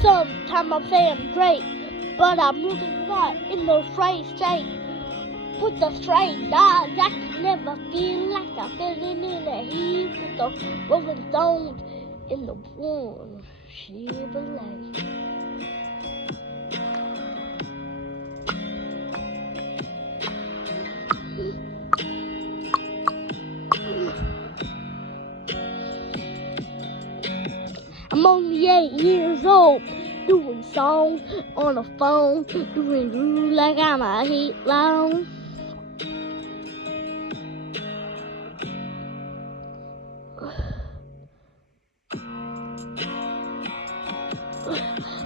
Sometimes I say I'm great, but I'm really not in the right state. With the straight eyes, I can never feel like I'm feeling in the heat with the Rolling Stones in the warm Chevrolet. I'm only 8 years old, doing songs on the phone, doing like I'm a heat long.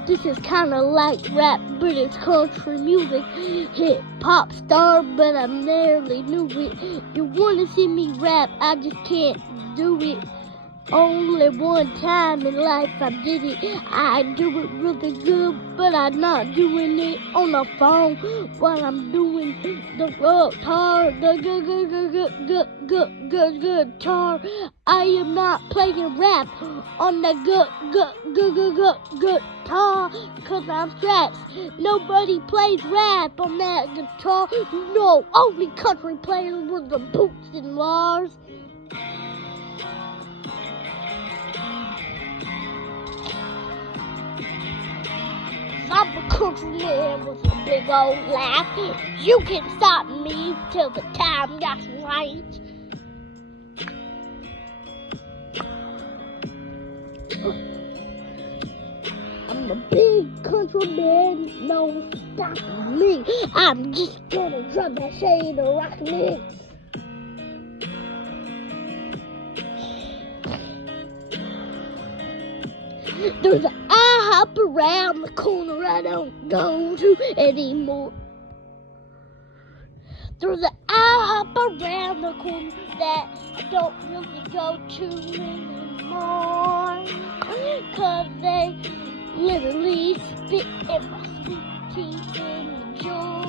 This is kinda like rap, but it's country music. Hip hop star, but I barely knew it. You wanna see me rap, I just can't do it. Only one time in life I did it. I do it really good, but I'm not doing it on the phone while I'm doing the guitar, the guitar. I am not playing rap on the guitar, cause I'm scratched. Nobody plays rap on that guitar. No, only country players with the Boots and Lars. I'm a country man with a big old laugh. You can stop me till the time that's right. I'm a big country man, no stopping me. I'm just gonna drop that shade and rock me. There's an IHOP around the corner I don't go to anymore. There's an IHOP around the corner that I don't really go to anymore. Cause they literally spit in my sweet teeth in the jar.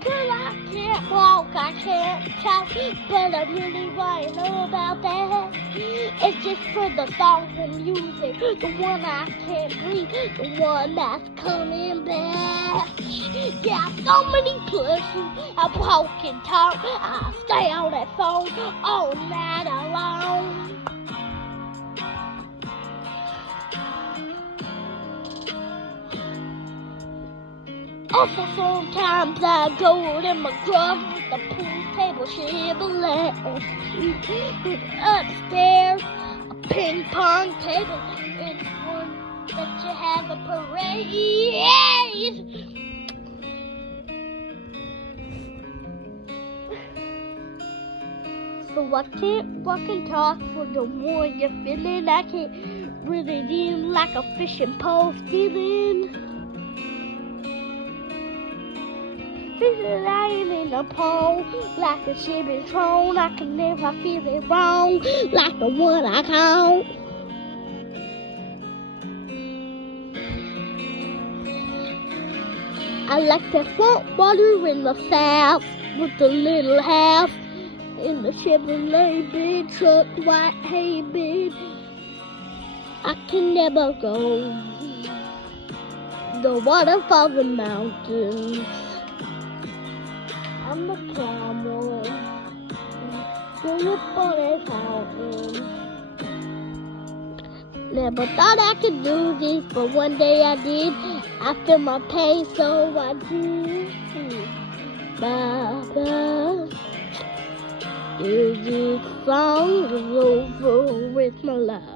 Cause I can't walk, I can't talk, but I really want to know about that. It's just for the songs and music, the one I can't breathe, the one that's coming back. Yeah, so many places I walk and talk, I stay on that phone all night alone. Also, sometimes I go in my garage with the pool table Chevrolet. Upstairs, a ping pong table. It's one that you have a parade. So I can't walk and talk for the more you're feeling. I can't really deal like a fishing pole stealing. Fishing out in the pole like a shipping throne. I can never feel it wrong like the one I caught. I like that front water in the south with the little house in the Chevrolet big truck, white hay bed. I can never go the waterfalls and mountains. I'm the camel, still up on a fountain. Never thought I could do this, but one day I did. I feel my pain, so I did. Baba, this song is over with my life.